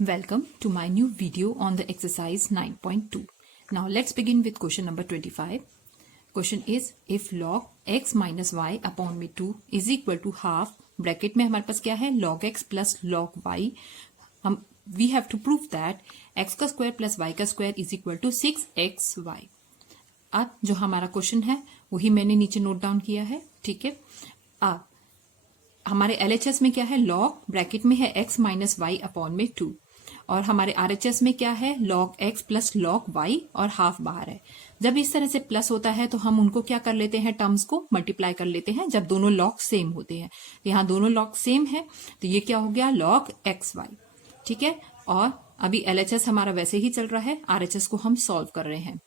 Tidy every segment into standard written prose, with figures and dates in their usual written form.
Welcome to my new video on the exercise 9.2. Now let's begin with question number 25. Question is if log x minus y upon में 2 is equal to half, bracket में हमारे पास क्या है log x plus log y. हम we have to prove that x का square plus y का square is equal to 6xy. अब जो हमारा क्वेश्चन है वही मैंने नीचे नोट डाउन किया है, ठीक है. अब हमारे LHS में क्या है log ब्रैकेट में है x माइनस वाई अपॉन में 2 और हमारे RHS में क्या है log x plus log y और हाफ बाहर है. जब इस तरह से प्लस होता है तो हम उनको क्या कर लेते हैं, टर्म्स को मल्टीप्लाई कर लेते हैं जब दोनों log सेम होते हैं. यहाँ दोनों log सेम है तो ये क्या हो गया log xy, ठीक है. और अभी LHS हमारा वैसे ही चल रहा है, RHS को हम सॉल्व कर रहे हैं.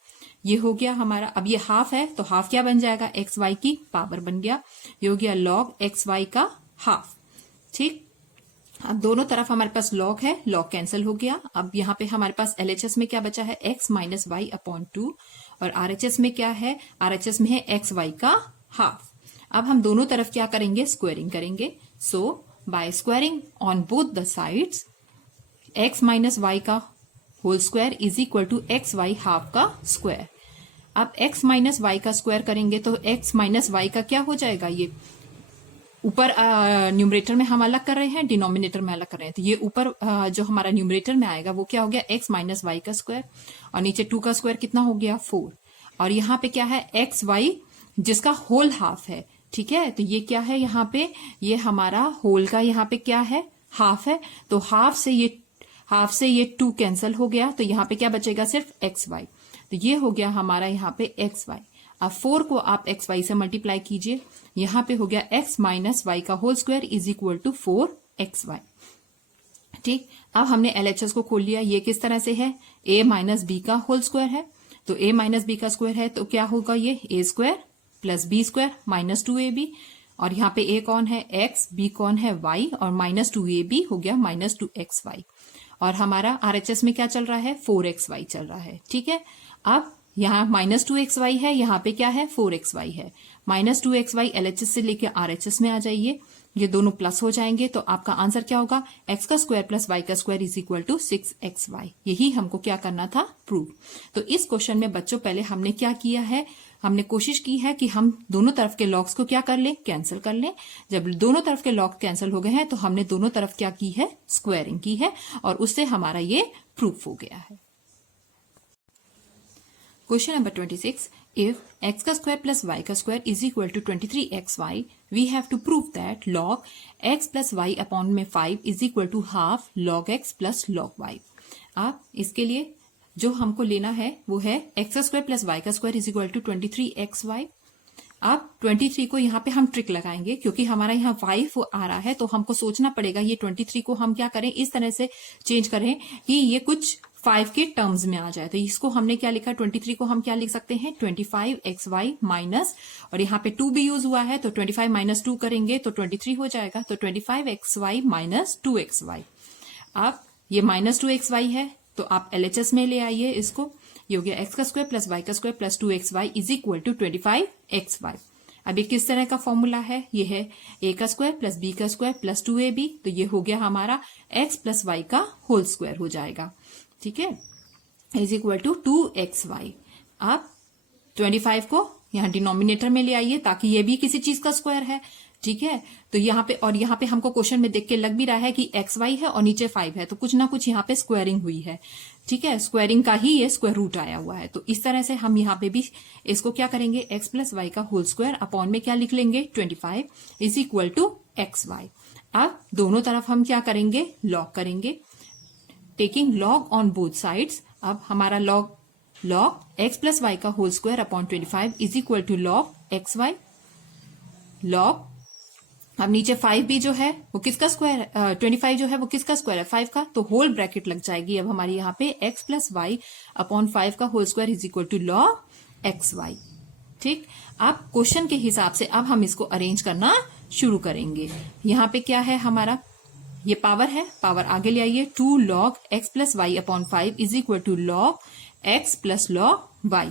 ये हो गया हमारा, अब ये हाफ है तो हाफ क्या बन जाएगा, xy की पावर बन गया. ये हो गया log xy का हाफ, ठीक. अब दोनों तरफ हमारे पास log है, log कैंसिल हो गया. अब यहाँ पे हमारे पास LHS में क्या बचा है x माइनस वाई अपॉन 2 और RHS में क्या है, RHS में है xy का हाफ. अब हम दोनों तरफ क्या करेंगे, स्क्वायरिंग करेंगे. So by squaring on both the sides x minus y का whole square is equal to x y half का स्क्वायर. अब x माइनस वाई का स्क्वायर करेंगे तो x माइनस वाई का क्या हो जाएगा, ये ऊपर न्यूमरेटर में हम अलग कर रहे हैं, डिनोमिनेटर में अलग कर रहे हैं. तो ये ऊपर जो हमारा न्यूमरेटर में आएगा वो क्या हो गया, x माइनस वाई का स्क्वायर और नीचे 2 का स्क्वायर कितना हो गया 4. और यहाँ पे क्या है एक्स वाई जिसका होल हाफ है, ठीक है. तो ये क्या है यहाँ पे, ये हमारा होल का यहाँ पे क्या है, हाफ है. तो हाफ से ये 2 कैंसिल हो गया तो यहाँ पे क्या बचेगा, सिर्फ एक्स वाई. तो ये हो गया हमारा यहाँ पे एक्स वाई. अब 4 को आप एक्स वाई से मल्टीप्लाई कीजिए, यहाँ पे हो गया x माइनस वाई का whole square is equal to 4xy, ठीक. अब हमने LHS को खोल लिया. ये किस तरह से है, a माइनस बी का होल स्क्वायर है. तो a माइनस बी का स्क्वायर है तो क्या होगा, ये a square plus b square minus 2ab और यहाँ पे a कौन है x, b कौन है y और माइनस 2ab हो गया माइनस 2xy. और हमारा RHS में क्या चल रहा है, 4xy चल रहा है, ठीक है. अब यहाँ माइनस 2xy है, यहाँ पे क्या है 4xy है. माइनस 2xy LHS से लेके RHS में आ जाइए, ये दोनों प्लस हो जाएंगे तो आपका आंसर क्या होगा, x का स्क्वायर प्लस y का square is equal to 6xy. यही हमको क्या करना था, प्रूव. तो इस क्वेश्चन में बच्चों पहले हमने क्या किया है, हमने कोशिश की है कि हम दोनों तरफ के लॉग्स को क्या कर लें, कैंसिल कर लें. जब दोनों तरफ के लॉग कैंसिल हो गए हैं तो हमने दोनों तरफ क्या की है, स्क्वायरिंग की है और उससे हमारा ये प्रूफ हो गया है. Question number 26. If x का स्क्वायर प्लस y का square is equal to 23xy, we have to prove that log x plus y upon में 5 is equal to half log x plus log y. अब इसके लिए जो हमको लेना है वो है x का स्क्वायर प्लस y का square is equal to 23xy. अब 23 को यहाँ पे हम ट्रिक लगाएंगे क्योंकि हमारा यहाँ 5 आ रहा है तो हमको सोचना पड़ेगा ये 23 को हम क्या करें, इस तरह से चेंज करें कि ये कुछ 5 के टर्म्स में आ जाए. तो इसको हमने क्या लिखा, 23 को हम क्या लिख सकते हैं, 25xy माइनस, और यहाँ पे 2 भी यूज हुआ है तो 25 माइनस 2 करेंगे तो 23 हो जाएगा. तो 25xy माइनस 2xy. अब ये माइनस 2xy है तो आप LHS में ले आइए इसको. ये हो गया x का स्क्वायर प्लस y का square plus 2xy is equal to 25xy. अब ये किस तरह का फॉर्मूला है, ये है a का स्क्वायर प्लस b का स्क्वायर प्लस 2ab. तो ये हो गया हमारा x प्लस y का होल स्क्वायर हो जाएगा, ठीक है, इज इक्वल टू 2xy. अब 25 को यहाँ डिनोमिनेटर में ले आइए ताकि ये भी किसी चीज का स्क्वायर है, ठीक है. तो यहाँ पे और यहाँ पे हमको क्वेश्चन में देख के लग भी रहा है कि xy है और नीचे 5 है तो कुछ ना कुछ यहाँ पे स्क्वायरिंग हुई है, ठीक है. स्क्वायरिंग का ही ये स्क्वायर रूट आया हुआ है. तो इस तरह से हम यहाँ पे भी इसको क्या करेंगे, x प्लस वाई का होल स्क्वायर अपॉन में क्या लिख लेंगे, 25 इज इक्वल टू xy. अब दोनों तरफ हम क्या करेंगे, लॉग करेंगे, taking log on both sides. अब हमारा लॉग x प्लस वाई का whole square upon 25 is equal to log xy. Log अब नीचे 5 भी जो है वो किसका स्क्वायर, 25 जो है वो किसका स्क्वायर है, 5 का. तो होल ब्रैकेट लग जाएगी अब हमारी यहाँ पे x प्लस वाई अपॉन 5 का whole square is equal to log xy, ठीक. अब क्वेश्चन के हिसाब से अब हम इसको अरेंज करना शुरू करेंगे. यहाँ पे क्या है हमारा, ये पावर है, पावर आगे ले आइए. 2 log x plus y upon 5 is equal to log x plus log y.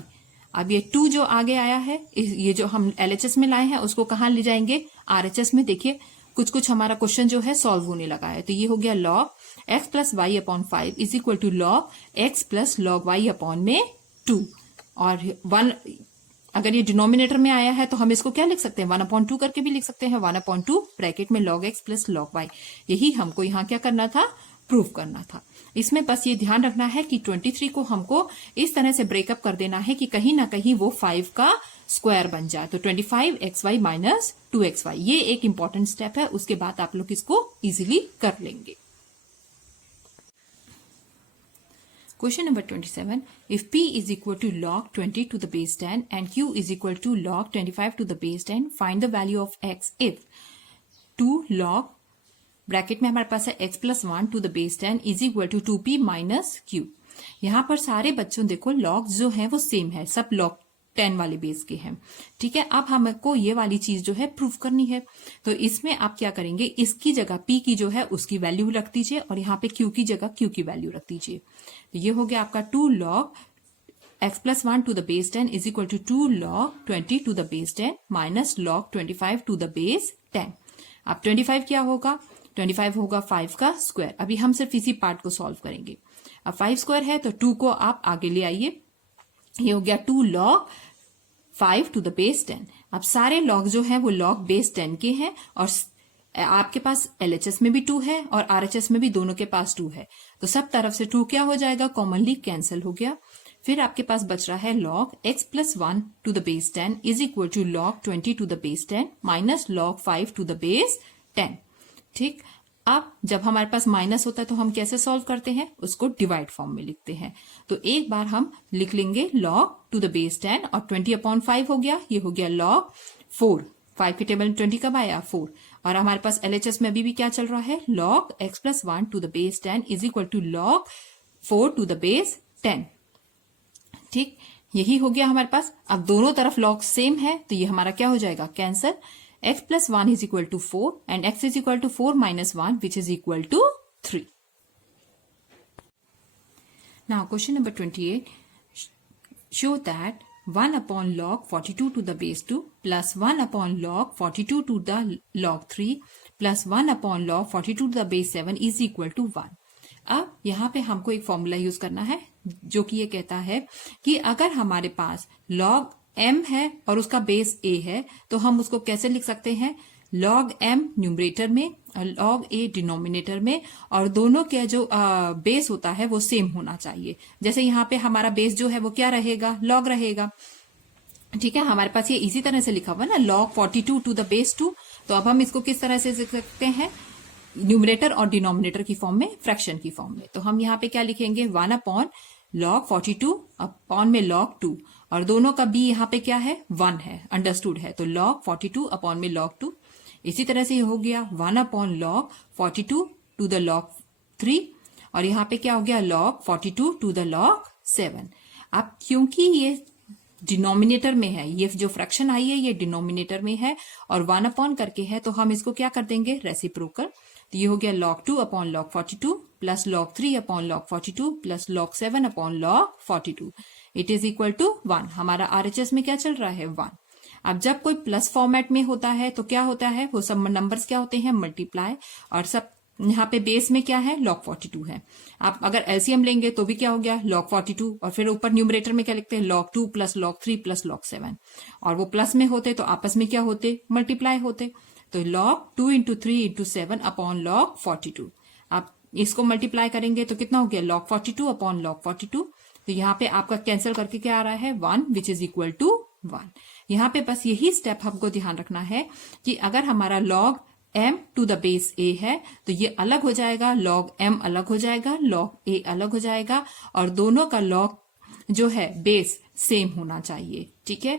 अब ये 2 जो आगे आया है, ये जो हम LHS में लाए हैं उसको कहाँ ले जाएंगे, RHS में. देखिए कुछ कुछ हमारा क्वेश्चन जो है सॉल्व होने लगा है। तो ये हो गया log x plus y upon 5 is equal to log x plus log y upon में 2। और 1 अगर ये डिनोमिनेटर में आया है तो हम इसको क्या लिख सकते हैं, 1/2 करके भी लिख सकते हैं, 1/2 ब्रैकेट में log x plus log y। यही हमको यहाँ क्या करना था, प्रूव करना था। इसमें बस ये ध्यान रखना है कि 23 को हमको इस तरह से ब्रेकअप कर देना है कि कहीं ना कहीं वो 5 का स्क्वायर बन जाए। तो 25xy माइनस 2xy ये एक इंपॉर्टेंट स्टेप है, उसके बाद आप लोग इसको इजीली कर लेंगे। Question number 27. If p is equal to log 20 to the base 10 and q is equal to log 25 to the base 10, find the value of x if 2 log bracket में हमारे पास है x plus 1 to the base 10 is equal to 2p minus q। यहाँ पर सारे बच्चों देखो log जो है वो सेम है, सब log 10 वाले बेस के हैं। ठीक है, अब हमको ये वाली चीज जो है प्रूफ करनी है। तो इसमें आप क्या करेंगे, इसकी जगह p की जो है उसकी वैल्यू रख दीजिए और यहाँ पे q की जगह q की वैल्यू रख दीजिए। तो ये हो गया आपका 2 log x plus 1 to the base 10 is equal to 2 log 20 to the base 10 minus log 25 to the base 10। अब 25 क्या होगा, 25 होगा 5 का स्क्वायर। अभी हम सिर्फ इसी पार्ट को सॉल्व करेंगे। अब 5 स्क्वायर है तो 2 को आप आगे ले आइए, ये हो गया 2 log 5 to the base 10। अब सारे log जो है वो log base 10 के हैं और आपके पास LHS में भी 2 है और RHS में भी दोनों के पास 2 है। तो सब तरफ से 2 क्या हो जाएगा, कॉमनली कैंसिल हो गया। फिर आपके पास बच रहा है log x plus 1 to the base 10 is equal to log 20 to the base 10 minus log 5 to the base 10। ठीक, अब जब हमारे पास माइनस होता है तो हम कैसे सॉल्व करते हैं, उसको डिवाइड फॉर्म में लिखते हैं। तो एक बार हम लिख लेंगे log टू द बेस 10 और 20/5 हो गया, ये हो गया log 4। 5 के टेबल में 20 कब आया, 4। और हमारे पास LHS में अभी भी क्या चल रहा है, log x plus 1 to the base 10 is equal to log 4 to the base 10। ठीक, यही हो गया हमारे पास। अब दोनों तरफ log सेम है तो ये हमारा क्या हो जाएगा, cancel. x plus 1 is equal to 4 and x is equal to 4 minus 1 which is equal to 3. Now question number 28. Show that 1 upon log 42 to the base 2 plus 1 upon log 42 to the log 3 plus 1 upon log 42 to the base 7 is equal to 1. अब यहाँ पे हमको एक formula use करना है जो कि ये कहता है कि अगर हमारे पास log m है और उसका बेस a है तो हम उसको कैसे लिख सकते हैं, log m न्यूमरेटर में और log a डिनोमिनेटर में, और दोनों के जो बेस होता है वो सेम होना चाहिए। जैसे यहाँ पे हमारा बेस जो है वो क्या रहेगा, log रहेगा। ठीक है, हमारे पास ये इसी तरह से लिखा हुआ ना, log 42 टू द बेस 2। तो अब हम इसको किस तरह से लिख सकते हैं, न्यूमरेटर और डिनोमिनेटर की फॉर्म में, फ्रैक्शन की फॉर्म में। तो हम यहाँ पे क्या लिखेंगे, 1 अपॉन log 42 अपॉन में log 2, और दोनों का b यहाँ पे क्या है, 1 है, अंडरस्टूड है। तो log 42 अपॉन में log 2। इसी तरह से हो गया 1 upon log 42 to the log 3, और यहाँ पे क्या हो गया, log 42 टू द log 7। अब क्योंकि ये डिनोमिनेटर में है, ये जो फ्रैक्शन आई है ये डिनोमिनेटर में है और 1 अपॉन करके है, तो हम इसको क्या कर देंगे, रेसिप्रोकल। तो ये हो गया log 2 upon log 42 plus log 3 upon log 42 plus log 7 upon log 42 it is equal to 1। हमारा RHS में क्या चल रहा है, 1। अब जब कोई प्लस फॉर्मेट में होता है तो क्या होता है, वो सब नंबर्स क्या होते हैं, मल्टीप्लाई, और सब यहाँ पे बेस में क्या है, log 42 है। आप अगर एलसीएम लेंगे तो भी क्या हो गया, log 42, और फिर ऊपर न्यूमरेटर में क्या लिखते हैं, log 2 plus log 3 plus log 7, और वो प्लस में होते तो आपस में क्या होते, मल्टीप्लाई होते। तो log 2 into 3 into 7 upon log 42। आप इसको मल्टीप्लाई करेंगे तो कितना हो गया, log 42 अपॉन log 42। तो यहाँ पे आपका कैंसिल करके क्या आ रहा है, 1 विच इज इक्वल टू 1। यहाँ पे बस यही स्टेप हमको ध्यान रखना है कि अगर हमारा log m to the base a है तो ये अलग हो जाएगा, log m अलग हो जाएगा, log a अलग हो जाएगा, और दोनों का log जो है बेस सेम होना चाहिए। ठीक है,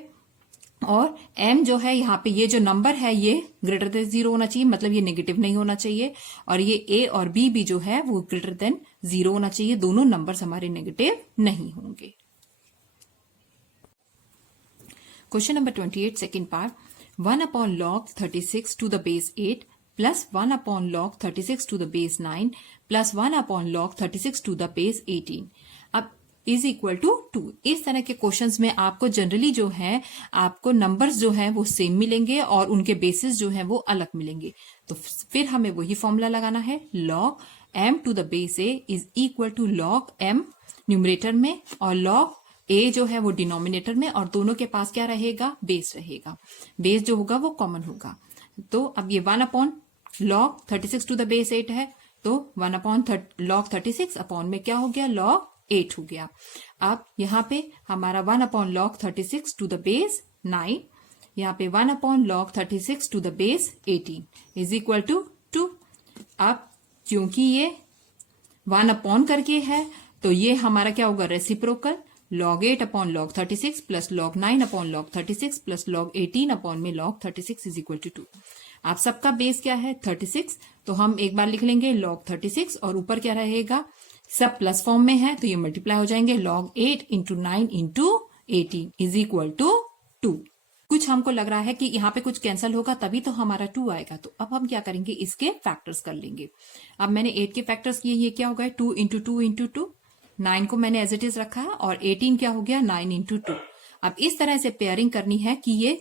और m जो है यहाँ पे ये जो नंबर है ये ग्रेटर देन 0 होना चाहिए, मतलब ये नेगेटिव नहीं होना चाहिए, और ये a और b भी जो है वो ग्रेटर देन 0 होना चाहिए, दोनों नंबर्स हमारे नेगेटिव नहीं होंगे। Question number 28 second part, 1 upon log 36 to the base 8 plus 1 upon log 36 to the base 9 plus 1 upon log 36 to the base 18। अब इज इक्वल टू 2। इस तरह के क्वेश्चंस में आपको जनरली जो है आपको नंबर्स जो है वो सेम मिलेंगे और उनके बेसिस जो है वो अलग मिलेंगे। तो फिर हमें वही फॉर्मूला लगाना है, log m to the base a is equal to log m numerator में और log a जो है वो डिनोमिनेटर में, और दोनों के पास क्या रहेगा, बेस रहेगा। बेस जो होगा वो कॉमन होगा। तो अब ये 1 upon log 36 to the base 8 है, तो 1 अपॉन log 36 अपॉन में क्या हो गया, log 8 हो गया। अब यहाँ पे हमारा 1 upon log 36 to the base 9, यहाँ पे 1 upon log 36 to the base 18 is equal to 2। अब क्योंकि ये 1 अपॉन करके है तो ये हमारा क्या होगा, reciprocal, log 8 upon log 36 plus log 9 upon log 36 plus log 18 upon में log 36 इज इक्वल टू 2। आप सबका बेस क्या है, 36, तो हम एक बार लिख लेंगे log 36 और ऊपर क्या रहेगा, सब प्लस फॉर्म में है तो ये मल्टीप्लाई हो जाएंगे, log 8 into 9 into 18 is equal to 2। कुछ हमको लग रहा है कि यहाँ पे कुछ कैंसिल होगा तभी तो हमारा 2 आएगा। तो अब हम क्या करेंगे, इसके फैक्टर्स कर लेंगे। अब मैंने 8 के फैक्टर्स किए, ये क्या हो गए, 2 इंटू 2 इंटू 2, 9 को मैंने एज इट इज रखा है और 18 क्या हो गया, 9 इंटू 2। अब इस तरह से पेयरिंग करनी है कि ये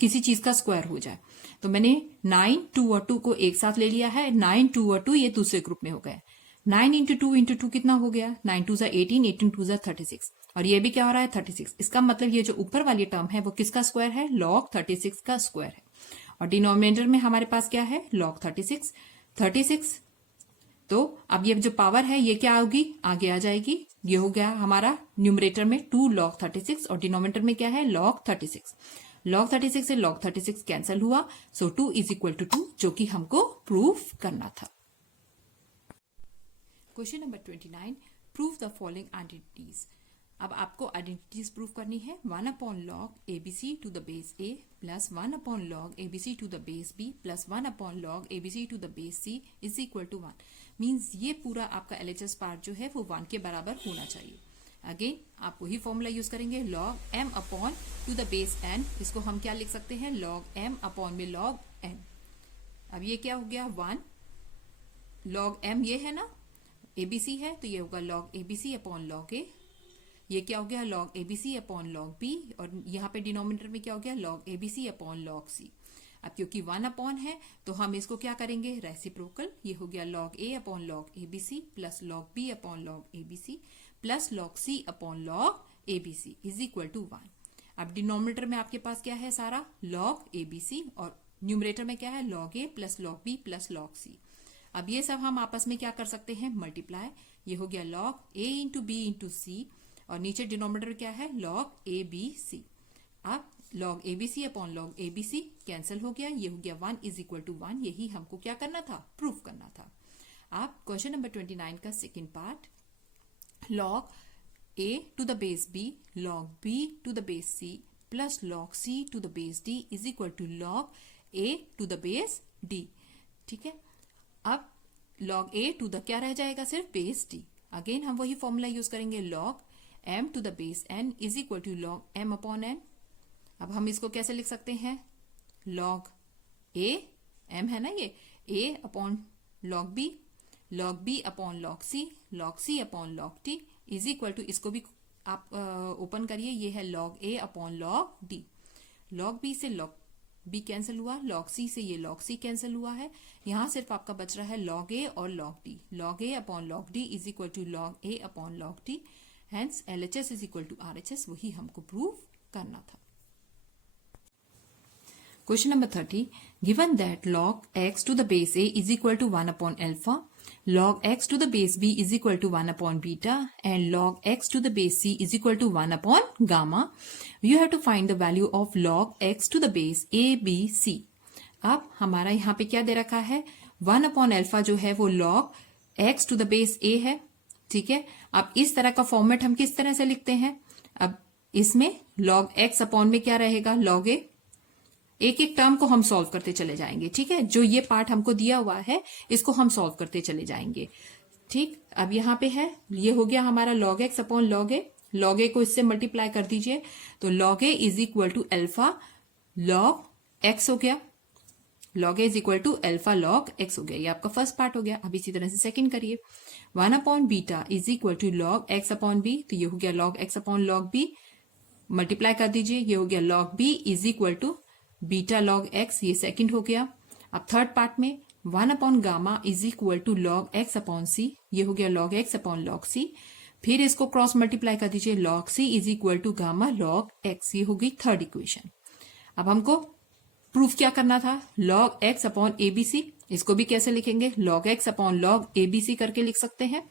किसी चीज का स्क्वायर हो जाए। तो मैंने 9, 2 और 2 को एक साथ ले लिया है, 9, 2 और 2 ये दूसरे ग्रुप में हो गए। 9 इंटू 2 इंटू 2 कितना हो गया, 9 2 18, 18 2 36, और ये भी क्या हो रहा है, 36। इसका मतलब ये जो ऊपर वाली टर्म है वो किसका स्क्वायर है, log 36 का स्क्वायर है। और डिनोमिनेटर में हमारे पास क्या है, log 36। तो अब ये जो पावर है ये क्या होगी, आगे आ जाएगी। ये हो गया हमारा न्यूमरेटर में 2 log 36 और डिनोमिनेटर में क्या है, log 36। log 36 से log 36 कैंसिल हुआ, सो 2 इज इक्वल टू 2, जो कि हमको प्रूफ करना था। Question number 29, prove the following identities. अब आपको आइडेंटिटीज प्रूव करनी है। 1 upon log abc to the base a plus 1 upon log abc to the base b plus 1 upon log abc to the base c is equal to 1। Means ये पूरा आपका LHS part जो है वो 1 के बराबर होना चाहिए। अगेन आप वही फॉर्मूला यूज करेंगे, log m upon two the base n, इसको हम क्या लिख सकते हैं, log m अपॉन में log n। अब ये क्या हो गया, 1 log m ये है ना, abc है तो ये होगा log abc upon log a। ये क्या हो गया, log abc upon log b, और यहाँ पे डिनोमिनेटर में क्या हो गया, log abc upon log c। अब क्योंकि 1 अपॉन है तो हम इसको क्या करेंगे, रेसिप्रोकल, ये हो गया log a upon log abc plus log b upon log abc plus log c upon log abc is equal to 1। अब डिनोमिनेटर में आपके पास क्या है, सारा log abc, और न्यूमरेटर में क्या है, log a plus log b plus log c। अब ये सब हम आपस में क्या कर सकते हैं, मल्टीप्लाई। ये हो गया log a into b into c, और नीचे डिनोमिनेटर क्या है, log abc। अब log abc upon log abc cancel हो गया, ये हो गया 1 इज इक्वल टू 1। यही हमको क्या करना था, प्रूफ करना था। अब क्वेश्चन नंबर 29 का second part, log a to the base b log b to the base c plus log c to the base d is equal to log a to the base d। ठीक है, अब log a to the क्या रह जाएगा, सिर्फ base d। Again हम वही formula use करेंगे, log m to the base n is equal to log m upon n। अब हम इसको कैसे लिख सकते हैं, log a, m है ना ये, a upon log b upon log c upon log t is equal to, इसको भी आप ओपन करिए, ये है log a upon log d। log b से log b कैंसिल हुआ, log c से ये log c कैंसिल हुआ है। यहां सिर्फ आपका बच रहा है log a और log d। log a upon log d is equal to log a upon log t, hence LHS is equal to RHS, वही हमको प्रूव करना था। Question number 30, given that log x to the base a is equal to 1 upon alpha, log x to the base b is equal to 1 upon beta, and log x to the base c is equal to 1 upon gamma. You have to find the value of log x to the base a, b, c. अब हमारा यहाँ पे क्या दे रखा है, 1 upon alpha जो है वो log x to the base a है। ठीक है, अब इस तरह का फॉर्मेट हम किस तरह से लिखते हैं, अब इसमें log x अपॉन में क्या रहेगा, log a। एक एक टर्म को हम सॉल्व करते चले जाएंगे। ठीक है, जो ये पार्ट हमको दिया हुआ है इसको हम सॉल्व करते चले जाएंगे। ठीक, अब यहाँ पे है, ये हो गया हमारा log x upon log a। log a को इससे मल्टीप्लाई कर दीजिए तो log a is equal to alpha log x हो गया। log a is equal to alpha log x हो गया। ये आपका फर्स्ट पार्ट हो गया। अब इसी तरह से सेकंड करिए, 1 upon beta is equal to log x upon b, तो ये हो गया log x upon log b, multiply कर दीजिए, ये हो गया log b is equal to beta log x, ये सेकंड हो गया। अब थर्ड पार्ट में 1 upon gamma is equal to log x upon c, ये हो गया log x upon log c. फिर इसको क्रॉस मल्टीप्लाई कर दीजिए, log C is equal to gamma log x, ये हो गई थर्ड इक्वेशन। अब हमको प्रूफ क्या करना था, लॉग एक्स अपॉन एबीसी, इसको भी कैसे लिखेंगे, log x upon log ABC करके लिख सकते हैं।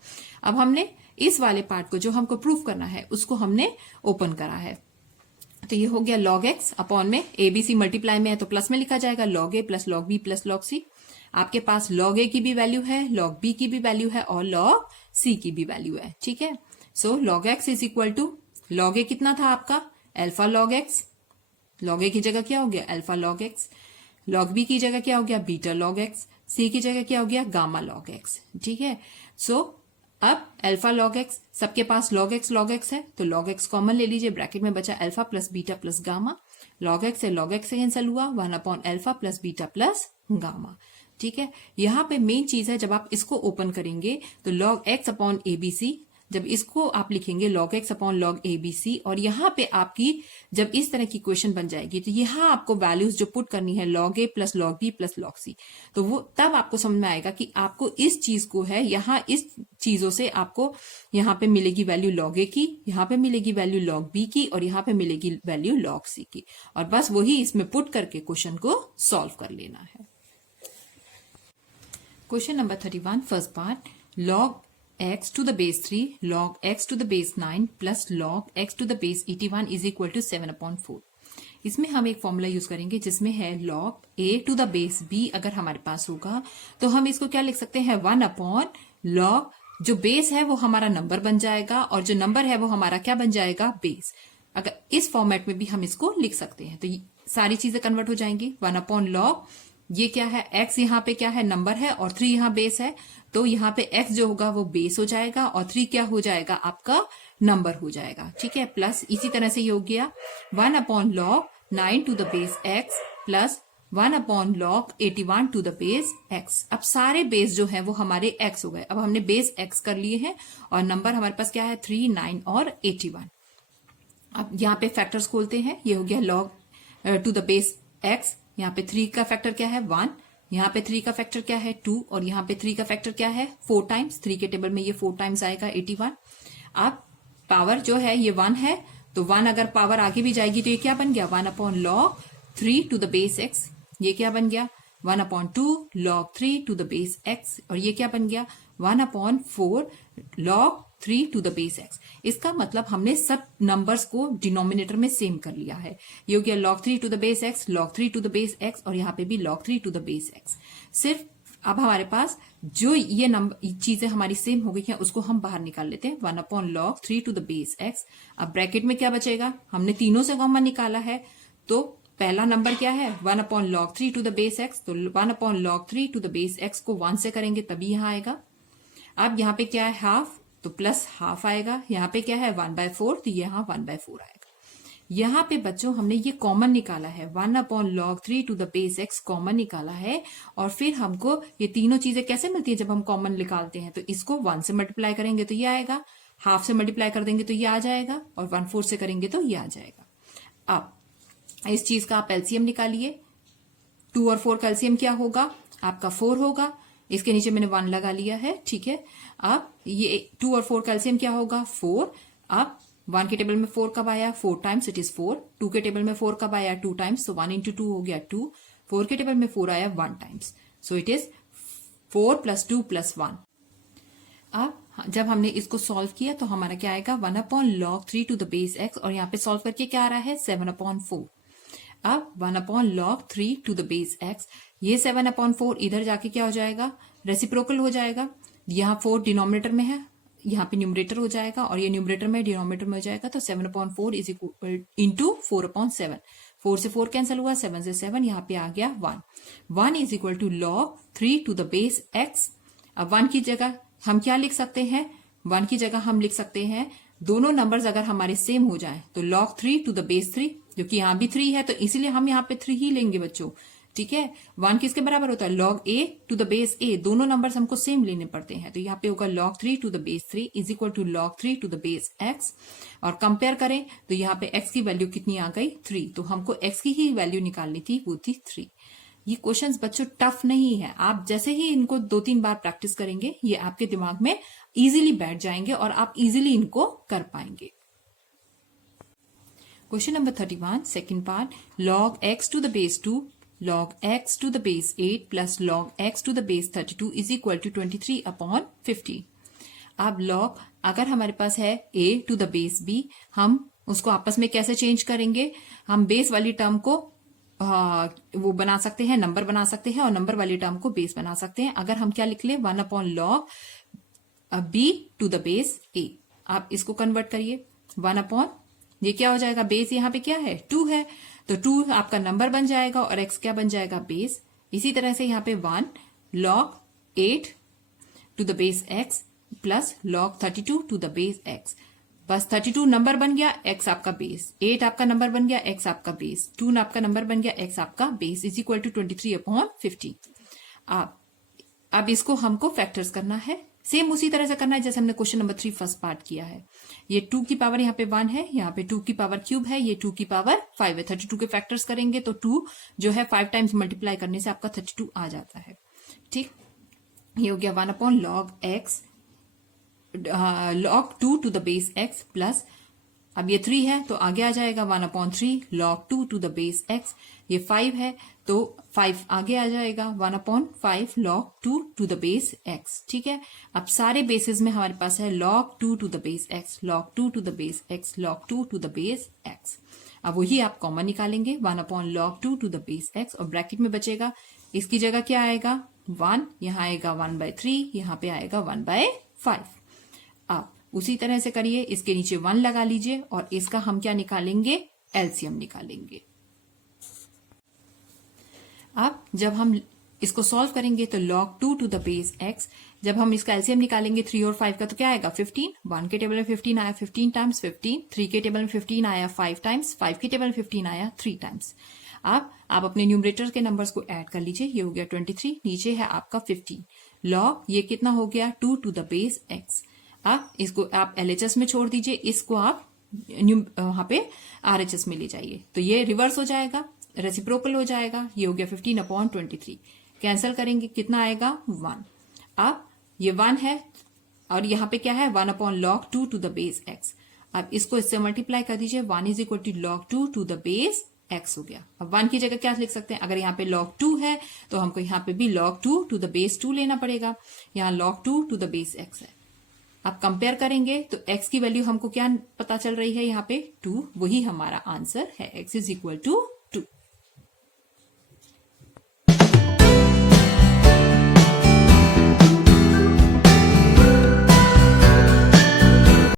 अब हमने इस वाले पार्ट को जो हमको प्रूफ करना है उसको हमने ओपन करा है, तो ये हो गया log x अपॉन में एबीसी मल्टीप्लाई में है तो प्लस में लिखा जाएगा log a plus log b plus log c। आपके पास log a की भी वैल्यू है, log b की भी वैल्यू है और log c की भी वैल्यू है, ठीक है। So log x is equal to log a कितना था आपका, alpha log x, log a की जगह क्या हो गया alpha log x, log b की जगह क्या हो गया बीटा log x, c की जगह क्या हो गया गामा log x, ठीक है। सो अब अल्फा log x, सबके पास log x है तो log x कॉमन ले लीजिए, ब्रैकेट में बचा alpha plus beta plus gamma, log x से log x से कैंसिल हुआ 1 upon alpha plus beta plus gamma, ठीक है। यहाँ पे मेन चीज है, जब आप इसको ओपन करेंगे तो log x अपॉन एबीसी, जब इसको आप लिखेंगे log x upon log ABC, और यहाँ पे आपकी जब इस तरह की क्वेश्चन बन जाएगी तो यहाँ आपको वैल्यूज जो पुट करनी है log a plus log b plus log c, तो वो तब आपको समझ में आएगा कि आपको इस चीज को है, यहाँ इस चीजों से आपको यहाँ पे मिलेगी वैल्यू log a की, यहाँ पे मिलेगी वैल्यू log b की, और यहाँ पे मिलेगी वैल्यू log c की, और बस वही इसमें पुट करके क्वेश्चन को सॉल्व कर लेना है। Question number 31 first part, log x to the base 3 log x to the base 9 plus log x to the base 81 is equal to 7 upon 4। इसमें हम एक फॉर्मूला यूज करेंगे जिसमें है log a to the base b, अगर हमारे पास होगा तो हम इसको क्या लिख सकते हैं 1 अपॉन log, जो बेस है वो हमारा नंबर बन जाएगा और जो नंबर है वो हमारा क्या बन जाएगा बेस। अगर इस फॉर्मेट में भी हम इसको लिख सकते हैं तो सारी चीजें कन्वर्ट हो जाएंगी। 1 अपॉन लॉग, ये क्या है x यहाँ पे क्या है नंबर है और 3 यहाँ बेस है, तो यहाँ पे x जो होगा वो बेस हो जाएगा और 3 क्या हो जाएगा आपका नंबर हो जाएगा, ठीक है। प्लस इसी तरह से ये हो गया 1 upon log 9 to the base x plus 1 upon log 81 to the base x। अब सारे बेस जो है वो हमारे x हो गए। अब हमने बेस x कर लिए हैं और नंबर हमारे पास क्या है 3, 9 और 81। अब यहाँ पे फैक्टर्स खोलते हैं, ये हो गया log to the base x, यहाँ पे 3 का फैक्टर क्या है 1, यहाँ पे 3 का फैक्टर क्या है 2, और यहाँ पे 3 का फैक्टर क्या है 4 टाइम्स, 3 के टेबल में ये 4 टाइम्स आएगा 81। अब पावर जो है ये 1 है, तो 1 अगर पावर आगे भी जाएगी तो ये क्या बन गया 1 upon log 3 to the base x, ये क्या बन गया 1 upon 2 log 3 to the base x, और ये क्या बन गया 1 upon 4 log 3 to the base x। इसका मतलब हमने सब नंबर्स को डिनोमिनेटर में सेम कर लिया है। ये हो गया log 3 to the base x, log 3 to the base x, और यहाँ पे भी log 3 to the base x। सिर्फ अब हमारे पास जो ये नंबर चीजें हमारी सेम हो गई हैं उसको हम बाहर निकाल लेते हैं 1 upon log 3 to the base x। अब ब्रैकेट में क्या बचेगा, हमने तीनों से कॉमन निकाला है, तो पहला नंबर क्या है 1 upon log 3 to the base x, तो 1 upon log 3 to the base x को 1 से करेंगे तभी यहाँ आएगा। अब यहाँ पे क्या है हाफ, तो प्लस हाफ आएगा। यहाँ पे क्या है 1/4, तो यहाँ 1/4 आएगा। यहाँ पे बच्चों हमने ये कॉमन निकाला है 1 upon log 3 to the base x common निकाला है, और फिर हमको ये तीनों चीजें कैसे मिलती है जब हम कॉमन निकालते हैं, तो इसको 1 से मल्टीप्लाई करेंगे तो ये आएगा, हाफ से मल्टीप्लाई कर देंगे तो ये आ जाएगा, और 1/4 से करेंगे तो ये आ जाएगा। अब इस चीज का आप एलसीएम निकालिए, 2 और 4 का एलसीएम क्या होगा आपका 4 होगा, इसके नीचे मैंने 1 लगा लिया है, ठीक है। अब ये 2 और 4 का एलसीएम क्या होगा 4। अब 1 के टेबल में 4 कब आया 4 टाइम्स, इट इज 4। 2 के टेबल में 4 कब आया 2 टाइम्स, तो 1 इंटू 2 हो गया 2। 4 के टेबल में 4 आया 1 टाइम्स, सो इट इज 4 + 2 + 1। अब जब हमने इसको सॉल्व किया तो हमारा क्या आएगा 1 upon log 3 to the base x, और यहाँ पे सॉल्व करके क्या आ रहा है 7 अपॉन 4। अब 1 upon log 3 to the base x, ये 7 अपॉन 4 इधर जाके क्या हो जाएगा रेसिप्रोकल हो जाएगा। यहाँ 4 डिनोमिनेटर में है, यहाँ पे न्यूमरेटर हो जाएगा, और ये न्यूमरेटर में डिनोमिनेटर में हो जाएगा, तो 7 upon 4 is equal into 4 upon 7। 4 से 4 कैंसिल हुआ, 7 से 7, यहाँ पे आ गया 1। 1 is equal to log 3 to the base x। अब 1 की जगह हम क्या लिख सकते हैं, 1 की जगह हम लिख सकते हैं दोनों नंबर्स अगर हमारे सेम हो जाए तो log 3 टू द बेस 3, जो कि यहाँ भी 3 है तो इसीलिए हम यहाँ पे 3 ही लेंगे बच्चों। ठीक है। 1 किसके बराबर होता है, log a to the base a, दोनों नंबर्स हमको सेम लेने पड़ते हैं, तो यहाँ पे होगा log 3 to the base 3 is equal to log 3 to the base x। और कंपेयर करें तो यहाँ पे x की वैल्यू कितनी आ गई, 3, तो हमको x की ही वैल्यू निकालनी थी, वो थी 3। ये क्वेश्चंस बच्चों टफ नहीं है, आप जैसे ही इनको 2-3 बार प्रैक्टिस करेंगे ये आपके दिमाग में इजीली बैठ जाएंगे और आप इजीली इनको कर पाएंगे। Question number 31 second part, log x to the base 2 log x to the base 8 plus log x to the base 32 is equal to 23 upon 50। अब log अगर हमारे पास है a to the base b, हम उसको आपस में कैसे चेंज करेंगे, हम बेस वाली टर्म को वो बना सकते हैं, नंबर बना सकते हैं, और नंबर वाली टर्म को बेस बना सकते हैं। अगर हम क्या लिख ले, 1 upon log b to the base a, आप इसको कन्वर्ट करिए 1 अपॉन, ये क्या हो जाएगा, बेस यहाँ पे क्या है 2 है, तो 2 आपका नंबर बन जाएगा और x क्या बन जाएगा, बेस। इसी तरह से यहाँ पे 1 log 8 to the base x plus log 32 to the base x, बस 32 नंबर बन गया, x आपका बेस, 8 आपका नंबर बन गया, x आपका बेस, 2 आपका नंबर बन गया, x आपका base, is equal to 23 upon 50। अब इसको हमको फैक्टर्स करना है, सेम उसी तरह से करना है जैसे हमने क्वेश्चन नंबर 3 फर्स्ट पार्ट किया है। ये 2 की पावर यहाँ पे 1 है, यहाँ पे 2 की पावर क्यूब है, ये 2 की पावर 5 है। 32 के फैक्टर्स करेंगे तो 2 जो है 5 टाइम्स मल्टीप्लाई करने से आपका 32 आ जाता है। ठीक, ये हो गया 1 upon log x log 2 to the base x plus, अब ये 3 है तो आगे आ जाएगा 1 upon 3 log 2 to the base x, ये 5 है तो 5 आगे आ जाएगा 1 upon 5 log 2 to the base x। ठीक है, अब सारे बेसिस में हमारे पास है log 2 to the base x, log 2 to the base x, log 2 to the base x। अब वही आप कॉमन निकालेंगे 1 upon log 2 to the base x, और ब्रैकेट में बचेगा, इसकी जगह क्या आएगा 1, यहाँ आएगा 1/3, यहाँ पे आएगा 1/5। अब उसी तरह से करिए, इसके नीचे 1 लगा लीजिए और इसका हम क्या निकालेंगे, एलसीएम निकालेंगे। अब जब हम इसको सॉल्व करेंगे तो log 2 to the base x, जब हम इसका एलसीएम निकालेंगे 3 और 5 का तो क्या आएगा 15, 1 के टेबल में 15 आया 15 टाइम्स 15, 3 के टेबल में 15 आया 5 टाइम्स, 5 के टेबल में 15 आया 3 टाइम्स। अब आप अपने न्यूमरेटर के नंबर्स को ऐड कर लीजिए, ये हो गया 23, नीचे है आपका 15, log ये कितना हो गया 2 टू द बेस x। अब इसको आप LHS में छोड़ दीजिए, इसको आप वहां पे RHS में ले जाइए, तो ये रिवर्स हो जाएगा, रेसिप्रोकल हो जाएगा, ये हो गया 15 अपॉन 23, कैंसिल करेंगे कितना आएगा 1। अब ये 1 है और यहाँ पे क्या है 1 upon log 2 to the base x, अब इसको इससे मल्टीप्लाई कर दीजिए, 1 is equal to log 2 to the base x हो गया। अब 1 की जगह क्या लिख सकते हैं, अगर यहाँ पे log 2 है तो हमको यहाँ पे भी log 2 टू द बेस 2 लेना पड़ेगा, यहाँ log 2 to the base x है। आप कंपेयर करेंगे तो x की वैल्यू हमको क्या पता चल रही है, यहाँ पे 2, वही हमारा आंसर है, x इज इक्वल टू